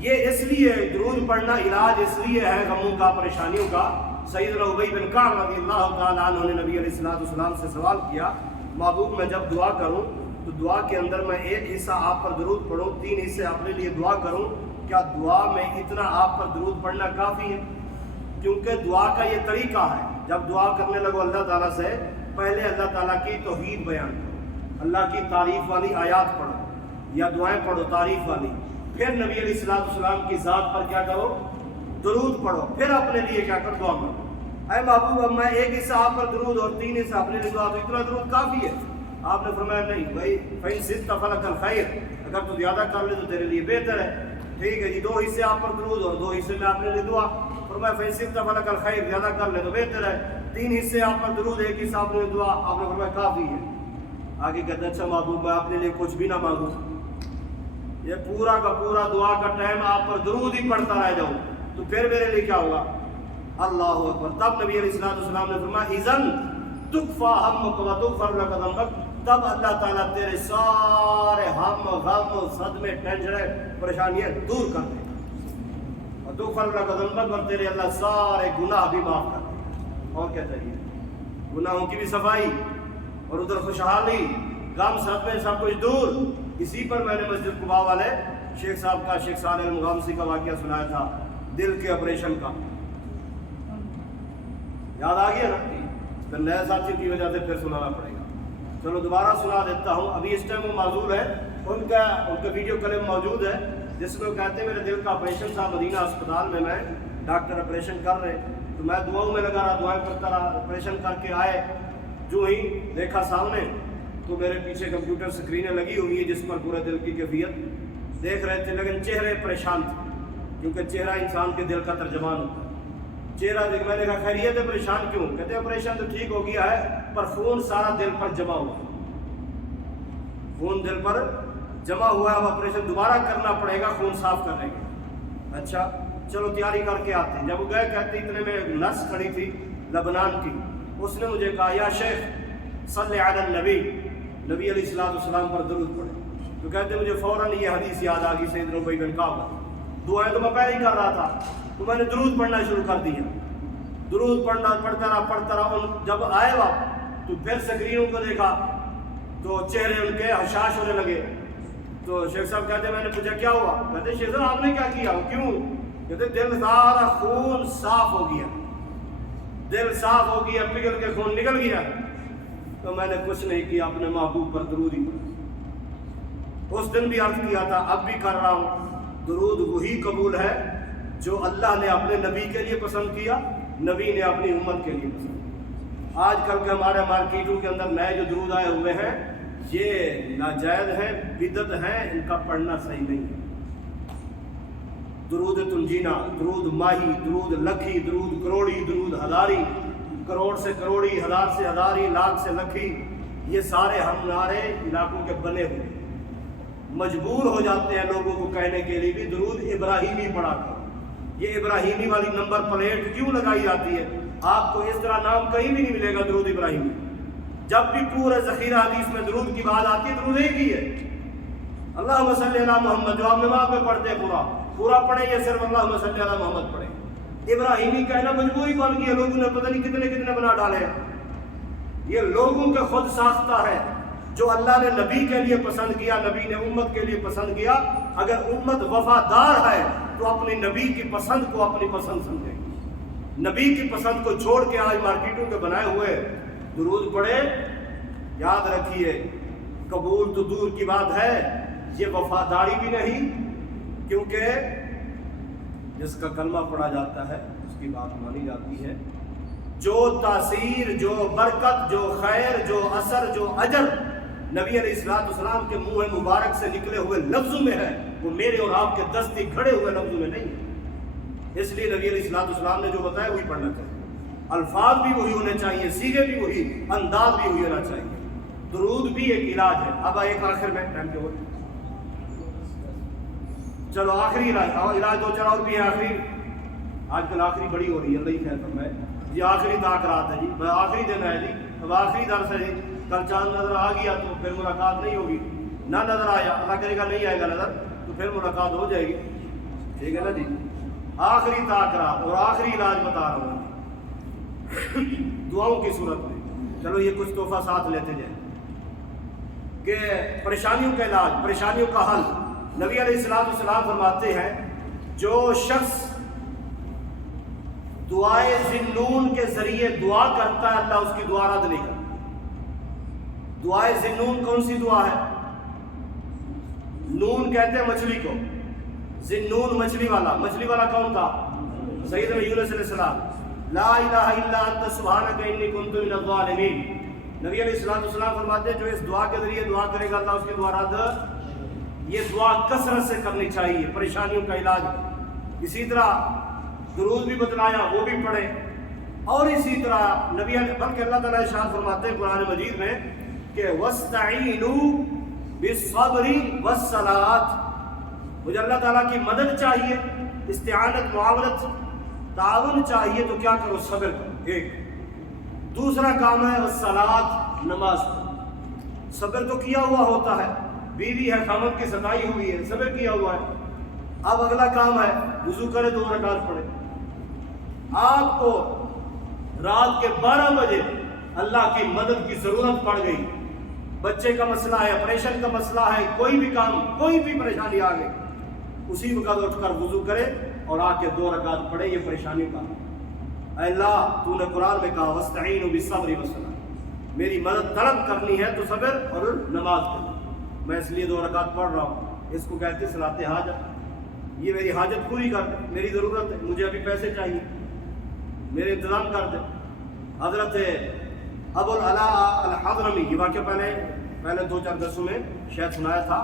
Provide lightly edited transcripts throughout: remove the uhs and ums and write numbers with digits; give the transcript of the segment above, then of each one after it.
یہ اس لیے درود پڑھنا علاج اس لیے ہے غموں کا، پریشانیوں کا۔ سیدنا ابی بن کعب رضی اللہ تعالیٰ عنہ نے نبی علیہ الصلوۃ والسلام سے سوال کیا، محبوب میں جب دعا کروں تو دعا کے اندر میں ایک حصہ آپ پر درود پڑھوں، 3 حصے اپنے لیے دعا کروں، کیا دعا میں اتنا آپ پر درود پڑھنا کافی ہے؟ کیونکہ دعا کا یہ طریقہ ہے، جب دعا کرنے لگو اللہ تعالیٰ سے، پہلے اللہ تعالیٰ کی توحید بیان کرو، اللہ کی تعریف والی آیات پڑھو یا دعائیں پڑھو تعریف والی، پھر نبی علیہ الصلوۃ والسلام کی ذات پر کیا کرو؟ درود پڑھو، پھر اپنے لیے کیا کر دعا کرو۔ اے محبوب اب میں ایک حصہ آپ پر درود اور 3 حصہ اپنے لیے دعا، تو اتنا درود کافی ہے؟ آپ نے فرمایا نہیں بھائی، فَإِن زِدْتَ فَلَكَ الْخَيْرُ، اگر تو زیادہ کر لے تو تیرے لیے بہتر ہے۔ ٹھیک ہے جی، 2 حصے آپ پر درود اور 2 حصے میں اپنے لیے دعا۔ فرمایا فَإِن زِدْتَ فَلَكَ الْخَيْرُ، زیادہ کر لے تو بہتر ہے۔ 3 حصے آپ پر درود، 1 حصہ اپنے لیے دعا، آپ نے فرمایا کافی ہے۔ آگے کہتے ہیں اچھا محبوب میں اپنے لیے کچھ بھی نہ مانگوں، یہ پورا کا پورا دعا کا ٹائم آپ پر درود ہی پڑھتا رہ جاؤں، تو پھر میرے لیے کیا ہوگا؟ اللہ اکبر۔ تب نبی علیہ الصلوۃ والسلام نے فرمایا اذن تکفی ہمک وتغفر لک ذنبک، تب اللہ تعالیٰ تیرے سارے ہم، غم، صدمے، ٹینشن، پریشانیاں دور کر دے، وتغفر لک ذنبک، اور تیرے اللہ سارے گناہ بھی معاف کر دے۔ اور کیا چاہیے؟ گناہوں کی بھی صفائی، اور ادھر خوشحالی، غم، صدمے سب کچھ دور۔ اسی پر میں نے مسجد قباء والے شیخ صاحب کا، شیخ صالح المغامسی کا واقعہ سنایا تھا، دل کے آپریشن کا، یاد آ گیا نا؟ پھر نئے ساتھی کی وجہ سے پھر سنانا پڑے گا، چلو دوبارہ سنا دیتا ہوں۔ ابھی اس ٹائم وہ معذور ہے، ان کا ویڈیو کلپ موجود ہے جس میں وہ کہتے ہیں میرے دل کا آپریشن تھا مدینہ اسپتال میں ڈاکٹر آپریشن کر رہے، تو میں دعاؤں میں لگا رہا، دعائیں کرتا رہا، آپریشن کر کے آئے، جو ہی دیکھا سامنے تو میرے پیچھے کمپیوٹر سکرینیں لگی ہوئی ہیں جس پر پورے دل کی کیفیت دیکھ رہے تھے، لیکن چہرے پریشان تھے، کیونکہ چہرہ انسان کے دل کا ترجمان ہوتا ہے۔ چہرہ دیکھ، میں نے کہا خیریت ہے، پریشان کیوں؟ کہتے ہیں آپریشن تو ٹھیک ہو گیا ہے پر خون سارا دل پر جمع ہوا، خون دل پر جمع ہوا ہے، اب آپریشن دوبارہ کرنا پڑے گا خون صاف کرنے کے۔ اچھا چلو تیاری کر کے آتے ہیں۔ جب وہ گئے، کہتے اتنے میں ایک نرس کھڑی تھی لبنان کی، اس نے مجھے کہا یا شیخ صلی علی النبی، نبی علیہ الصلوۃ والسلام پر درود پڑھے۔ تو کہتے مجھے فوراً یہ حدیث یاد آ گئی سیدنا ابی بن کعب، دعائیں تو میں پہلے ہی کر رہا تھا، تو میں نے درود پڑھنا شروع کر دیا، درود پڑھنا، پڑھتا رہا۔ جب آئے وقت تو پھر سکرینوں کو دیکھا تو چہرے ان کے حشاش ہونے لگے، تو شیخ صاحب کہتے میں نے پوچھا کیا ہوا؟ کہتے شیخ صاحب آپ نے کیا کیا؟ کیوں؟ کہتے دل سارا خون صاف ہو گیا، دل صاف ہو گیا، پگھل کے خون نکل گیا۔ تو میں نے کچھ نہیں کیا، اپنے محبوب پر درود ہی پڑھا۔ اس دن بھی عرض کیا تھا، اب بھی کر رہا ہوں، درود وہی قبول ہے جو اللہ نے اپنے نبی کے لیے پسند کیا، نبی نے اپنی امت کے لیے پسند کیا۔ آج کل کے ہمارے مارکیٹوں کے اندر نئے جو درود آئے ہوئے ہیں یہ ناجائز ہیں، بدعت ہیں، ان کا پڑھنا صحیح نہیں ہے۔ درود تنجینا، درود ماہی، درود لکھی، درود کروڑی، درود ہزاری، کروڑ سے کروڑی، ہزار سے ہزاری، لاکھ سے لکھی، یہ سارے ہمارے علاقوں کے بنے ہوئے، مجبور ہو جاتے ہیں لوگوں کو کہنے کے لیے بھی درود ابراہیمی پڑھا کرو۔ یہ ابراہیمی والی نمبر پلیٹ کیوں لگائی جاتی ہے؟ آپ کو اس طرح نام کہیں بھی نہیں ملے گا درود ابراہیمی۔ جب بھی پورے ذخیرہ حدیث میں درود کی بات آتی ہے، درود ایک ہی ہے، اللہم صلی علی محمد، جو آپ نماز میں پڑھتے ہیں پورا پڑھیں، یا صرف اللہم صلی علی محمد پڑھیں؟ ابراہیمی کہنا مجبوری بن گئی ہے، لوگوں نے پتہ نہیں کتنے بنا ڈالے ہیں۔ یہ لوگوں کے خود ساختہ ہے، جو اللہ نے نبی کے لیے پسند کیا، نبی نے امت کے لیے پسند کیا۔ اگر امت وفادار ہے تو اپنی نبی کی پسند کو اپنی پسند سمجھے گی۔ نبی کی پسند کو چھوڑ کے آج مارکیٹوں کے بنائے ہوئے درود پڑھے، یاد رکھیے قبول تو دور کی بات ہے، یہ وفاداری بھی نہیں، کیونکہ جس کا کلمہ پڑھا جاتا ہے اس کی بات مانی جاتی ہے۔ جو تاثیر، جو برکت، جو خیر، جو اثر، جو اجر نبی علیہ الصلوۃ والسلام کے منہ مبارک سے نکلے ہوئے لفظوں میں ہے، وہ میرے اور آپ کے دستی کھڑے ہوئے لفظوں میں نہیں ہے۔ اس لیے نبی علیہ الصلوۃ والسلام نے جو بتایا وہی پڑھنا چاہیے، الفاظ بھی وہی ہونے چاہیے، صیغے بھی وہی، انداز بھی وہی ہونا چاہیے۔ درود بھی ایک علاج ہے۔ اب ایک آخر میں ٹائم کے وقت، چلو آخری علاج دو چار اور بھی ہے۔ آخری، آج کل آخری بڑی ہو رہی ہے، اللہ ہی خیر فرمائے جی، آخری تاکرات ہے جی، آخری دن ہے جی، اب آخری درس ہے جی، کل چاند نظر آ گیا تو پھر ملاقات نہیں ہوگی، نہ نظر آیا اللہ کرے گا نہیں آئے گا نظر تو پھر ملاقات ہو جائے گی۔ ٹھیک ہے نا جی. آخری تاثرات اور آخری علاج بتا رہا ہوں دعاؤں کی صورت میں. چلو یہ کچھ تحفہ ساتھ لیتے جائیں کہ پریشانیوں کا علاج، پریشانیوں کا حل. نبی علیہ السلام فرماتے ہیں جو شخص دعائے ذنون کے ذریعے دعا کرتا ہے اللہ اس کی دعا رد نہیں کرتا. دعائے ذنون کون سی دعا ہے؟ نون کہتے ہیں مچھلی کو، ذنون مچھلی والا کون تھا؟ سیدنا یونس علیہ السلام. لا الہ الا انت سبحانک انی کنت من الظالمین. نبی علیہ السلام فرماتے ہیں جو اس دعا کے ذریعے دعا کرے گا اللہ اس کی دعا رد. یہ دعا کثرت سے کرنی چاہیے، پریشانیوں کا علاج. اسی طرح درود بھی بتلایا وہ بھی پڑھیں. اور اسی طرح نبی بلکہ اللہ تعالیٰ ارشاد فرماتے ہیں قرآن مجید میں کہ وَاسْتَعِینُوا بِالصَّبْرِ وَالصَّلَاةِ. مجھے اللہ تعالیٰ کی مدد چاہیے، استعانت، معاونت، تعاون چاہیے تو کیا کرو؟ صبر کرو. ایک دوسرا کام ہے والصلاۃ، نماز پڑھو. صبر تو کیا ہوا ہوتا ہے، بیوی ہے خامد کی ستائی ہوئی ہے، صبر کیا ہوا ہے. اب اگلا کام ہے وضو کرے 2 رکعت پڑھے. آپ کو رات کے 12 بجے اللہ کی مدد کی ضرورت پڑ گئی، بچے کا مسئلہ ہے، آپریشن کا مسئلہ ہے، کوئی بھی کام، کوئی بھی پریشانی آ گئی، اسی وقت اٹھ کر وضو کرے اور آ کے 2 رکعت پڑھے. یہ پریشانی کا اے اللہ تو نے قرآن میں کہا وَاسْتَعِینُوا بِالصَّبْرِ وَالصَّلَاةِ، میری مدد طلب کرنی ہے تو صبر اور نماز کرو. میں اس لیے 2 رکعت پڑھ رہا ہوں. اس کو کہتے ہیں صلاۃ حاجت. یہ میری حاجت پوری کر دے، میری ضرورت ہے، مجھے ابھی پیسے چاہیے، میرے انتظام کر دے. حضرت ابو العلاء الحضرمی، یہ واقعہ پہلے 2-4 درسوں میں شاید سنایا تھا.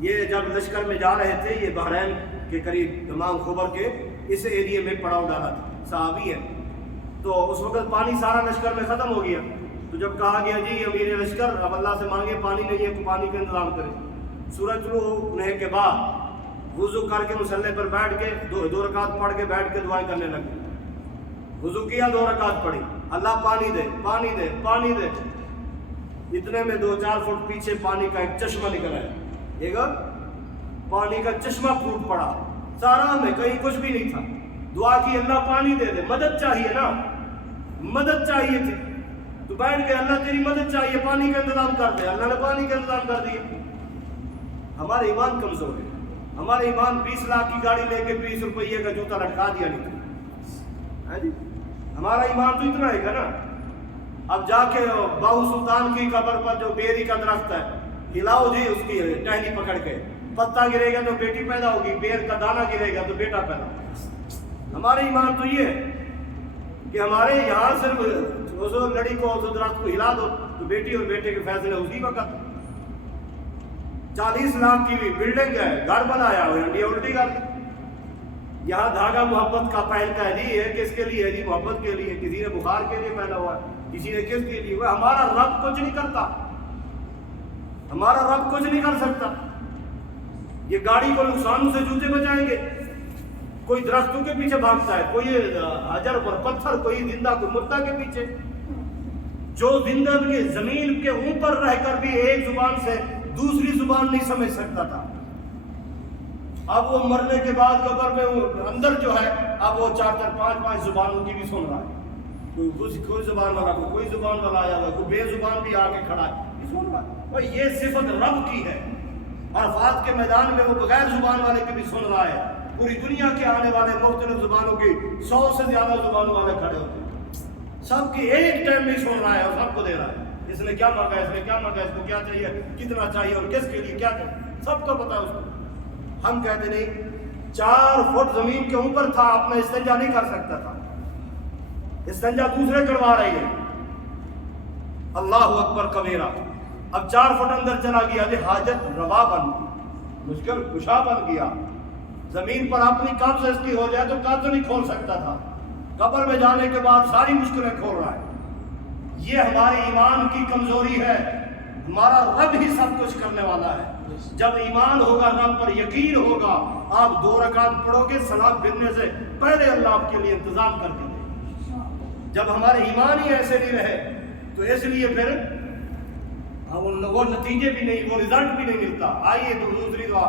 یہ جب لشکر میں جا رہے تھے، یہ بحرین کے قریب امام خبر کے اس ایریے میں پڑاؤ ڈالا تھا، صحابی ہے. تو اس وقت پانی سارا لشکر میں ختم ہو گیا. تو جب کہا گیا جی امیر لشکر اب اللہ سے مانگے، پانی نہیں ہے، پانی کا انتظام کرے. سورج طلوع ہونے کے بعد وضو کر کے مسلح پر بیٹھ کے 2 رکعت پڑھ کے بیٹھ کے دعائیں کرنے لگے. وضو کیا، 2 رکعت پڑھی، اللہ پانی دے پانی دے پانی دے. اتنے میں 2-4 فٹ پیچھے پانی کا ایک چشمہ نکل آیا. ایک پانی کا چشمہ پھوٹ پڑا سارا میں، کہیں کچھ بھی نہیں تھا. دعا کی اللہ پانی دے دے، مدد چاہیے نا، مدد چاہیے تھی. تو بیٹھ کے اللہ تیری مدد چاہیے، پانی کا انتظام کر دے. اللہ نے پانی کا انتظام کر دیا. ہمارا ایمان کمزور ہے. ہمارا ایمان 20 لاکھ کی گاڑی لے کے 20 روپیے کا جوتا لٹکا دیا نہیں جی. ہمارا ایمان تو اتنا ہے نا. اب جا کے باہو سلطان کی قبر پر جو بیری کا درخت ہے ہلاؤ جی، اس کی ٹہنی پکڑ کے، پتا گرے گا تو بیٹی پیدا ہوگی، بیر کا دانہ گرے گا تو بیٹا پیدا ہوگا. ہمارا ایمان تو یہ ہے کہ ہمارے یہاں صرف لڑی کو درخت کو ہلا دو تو بیٹی اور بیٹے کے فیصلے اسی وقت. 40 لاکھ کی بلڈنگ ہے، گھر بنایا اور انڈیا الٹی کر دی. یہاں دھاگا محبت کا پہنتا ہے جی، ہے کس کے لیے ہے جی؟ محبت کے لیے. کسی نے بخار کے لیے پہنا ہوا ہے، کسی نے کس کے لیے. وہ ہمارا رب کچھ نہیں کرتا، ہمارا رب کچھ نہیں کر سکتا. یہ گاڑی کو نقصانوں سے جوتے بچائیں گے، کوئی درختوں کے پیچھے بھاگتا ہے، کوئی حجر پر پتھر، کوئی زندہ کوئی مردہ کے پیچھے. جو زندہ کے زمین کے اوپر رہ کر بھی ایک زبان سے دوسری زبان نہیں سمجھ سکتا تھا، اب وہ مرنے کے بعد قبر میں اندر جو ہے اب وہ 4-4 5-5 زبانوں کی بھی سن رہا ہے. کوئی زبان والا کوئی زبان والا آیا ہوا، کوئی بے زبان بھی آ کے کھڑا ہے، یہ سن رہا ہے. بھائی یہ صفت رب کی ہے. عرفات کے میدان میں وہ بغیر زبان والے کی بھی سن رہا ہے. پوری دنیا کے آنے والے مختلف زبانوں کی 100 سے زیادہ زبانوں والے کھڑے ہوتے ہیں، سب کی ایک ٹائم میں سن رہا ہے اور سب کو دے رہا ہے. اس نے کیا مانگا، اس نے کیا مانگا، اس کو کیا چاہیے، کتنا چاہیے اور کس کے لیے کیا چاہیے، سب کو پتا ہے اس کو. ہم کہتے نہیں 4 فٹ زمین کے اوپر تھا، اپنا استنجا نہیں کر سکتا تھا، استنجا دوسرے کروا رہے ہیں. اللہ اکبر کبیرہ. اب 4 فٹ اندر چلا گیا جی، حاجت روا بن گئی، مشکل کشا بن گیا. زمین پر اپنی قبض اس کی ہو جائے تو قبض نہیں کھول سکتا تھا، قبر میں جانے کے بعد ساری مشکلیں کھول رہا ہے. یہ ہمارے ایمان کی کمزوری ہے. ہمارا رب ہی سب کچھ کرنے والا ہے. جب ایمان ہوگا، رب پر یقین ہوگا، آپ 2 رکعت پڑھو گے، سلام پھرنے سے پہلے اللہ آپ کے لیے انتظام کر دیں گے. جب ہمارے ایمان ہی ایسے نہیں رہے تو اس لیے پھر وہ نتیجے بھی نہیں، وہ رزلٹ بھی نہیں ملتا. آئیے تو دوسری دعا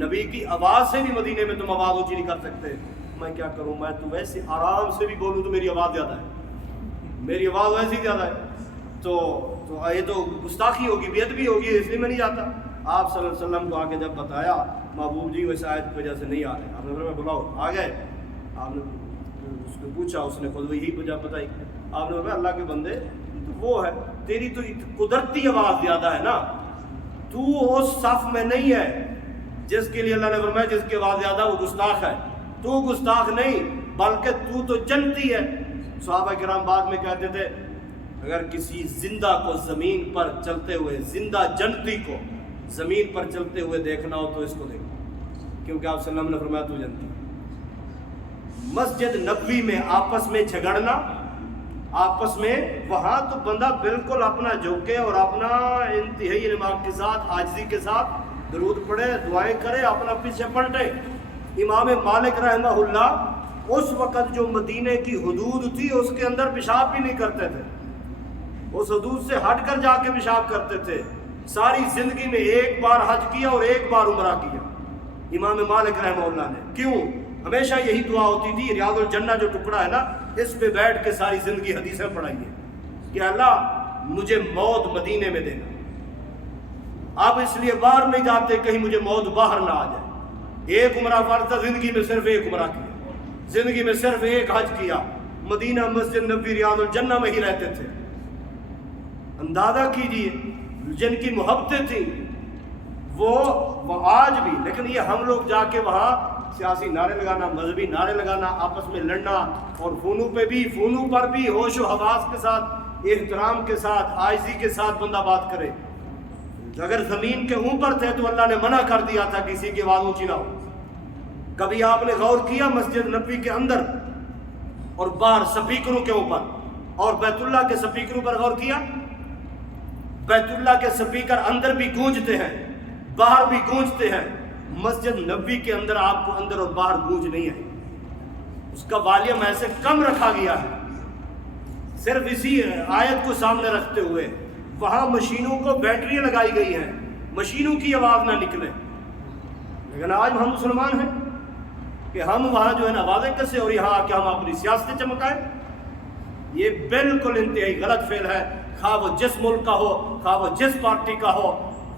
نبی کی آواز سے بھی مدینے میں تم آواز اونچی نہیں کر سکتے. میں کیا کروں, میں تو ویسے آرام سے بھی بولوں تو میری آواز زیادہ ہے, میری آواز ویسے ہی زیادہ ہے, تو یہ تو گستاخی ہوگی, بے ادبی ہوگی, اس لیے میں نہیں جاتا. آپ صلی اللہ علیہ وسلم کو آگے جب بتایا, محبوب جی ویسے آیت کی وجہ سے نہیں آ رہے, آپ نے فرمایا بلاؤ, آ گئے. آپ نے اس کو پوچھا, اس نے خود وہی وجہ بتائی. آپ نے فرمایا اللہ کے بندے وہ ہے, تیری تو قدرتی آواز زیادہ ہے نا, تو اس صف میں نہیں ہے جس کے لیے اللہ نے فرمایا جس کی آواز زیادہ وہ گستاخ ہے. تو گستاخ نہیں بلکہ تو جنتی ہے. صحابہ کرام بعد میں کہتے تھے اگر کسی زندہ کو زمین پر چلتے ہوئے, زندہ جنتی کو زمین پر چلتے ہوئے دیکھنا ہو تو اس کو دیکھو, کیونکہ آپ صلی اللہ علیہ وسلم نے فرمایا تو جنتی. مسجد نبوی میں آپس میں جھگڑنا, آپس میں, وہاں تو بندہ بالکل اپنا جھکے اور اپنا انتہائی نماز کے ساتھ عاجزی کے ساتھ درود پڑھے, دعائیں کرے, اپنا پیچھے پلٹے. امام مالک رحمہ اللہ اس وقت جو مدینے کی حدود تھی اس کے اندر پیشاب بھی نہیں کرتے تھے, اس حدود سے ہٹ کر جا کے پیشاب کرتے تھے. ساری زندگی میں ایک بار حج کیا اور ایک بار عمرہ کیا امام مالک رحمہ اللہ نے. کیوں؟ ہمیشہ یہی دعا ہوتی تھی, ریاض الجنہ جو ٹکڑا ہے نا, اس پہ بیٹھ کے ساری زندگی حدیثیں پڑھائیے کہ اللہ مجھے موت مدینے میں دینا. آپ اس لیے باہر نہیں جاتے کہیں مجھے موت باہر نہ آ جائے. ایک عمرہ فرض تھا, زندگی میں صرف ایک عمرہ کیا, زندگی میں صرف ایک حج کیا, مدینہ مسجد نبوی ریاض الجنہ میں ہی رہتے تھے. اندازہ کیجیے جن کی محبتیں تھیں وہ آج بھی. لیکن یہ ہم لوگ جا کے وہاں سیاسی نعرے لگانا, مذہبی نعرے لگانا, آپس میں لڑنا, اور فونوں پر بھی ہوش و حواس کے ساتھ, احترام کے ساتھ, عاجزی کے ساتھ بندہ بات کرے. اگر زمین کے اوپر تھے تو اللہ نے منع کر دیا تھا کسی کی آواز اونچی نہ ہو. کبھی آپ نے غور کیا مسجد نبوی کے اندر اور باہر سپیکروں کے اوپر اور بیت اللہ کے سپیکروں پر غور کیا؟ بیت اللہ کے سپیکر اندر بھی گونجتے ہیں, باہر بھی گونجتے ہیں. مسجد نبوی کے اندر آپ کو اندر اور باہر گونج نہیں ہے, اس کا والیوم ایسے کم رکھا گیا ہے صرف اسی آیت کو سامنے رکھتے ہوئے. وہاں مشینوں کو بیٹریاں لگائی گئی ہیں, مشینوں کی آواز نہ نکلے. لیکن آج ہم مسلمان ہیں کہ ہم وہاں جو ہے نا آوازیں کسے, اور یہاں آ کے ہم اپنی سیاستیں چمکائیں. یہ بالکل انتہائی غلط فعل ہے. خواہ وہ جس ملک کا ہو, خواہ وہ جس پارٹی کا ہو,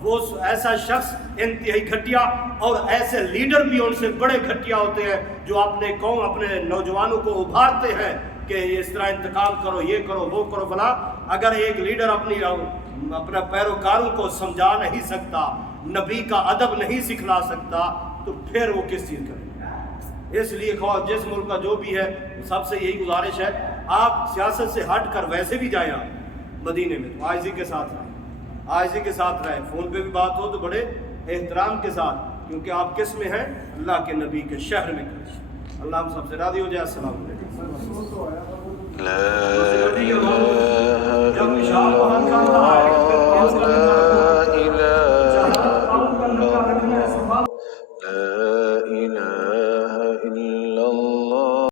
وہ ایسا شخص انتہائی گھٹیا, اور ایسے لیڈر بھی ان سے بڑے گھٹیا ہوتے ہیں جو اپنے قوم, اپنے نوجوانوں کو ابھارتے ہیں کہ اس طرح انتقام کرو, یہ کرو, وہ کرو, فلاں. اگر ایک لیڈر اپنا پیروکاروں کو سمجھا نہیں سکتا, نبی کا ادب نہیں سکھلا سکتا, تو پھر وہ کس چیز کرے. اس لیے جس ملک کا جو بھی ہے, سب سے یہی گزارش ہے, آپ سیاست سے ہٹ کر ویسے بھی جائیں آپ مدینے میں تو عاجزی کے ساتھ رہیں, عاجزی کے ساتھ رہیں. فون پہ بھی بات ہو تو بڑے احترام کے ساتھ, کیونکہ آپ کس میں ہیں؟ اللہ کے نبی کے شہر میں. اللہ ہم سب سے راضی ہو جائے. السلام علیکم.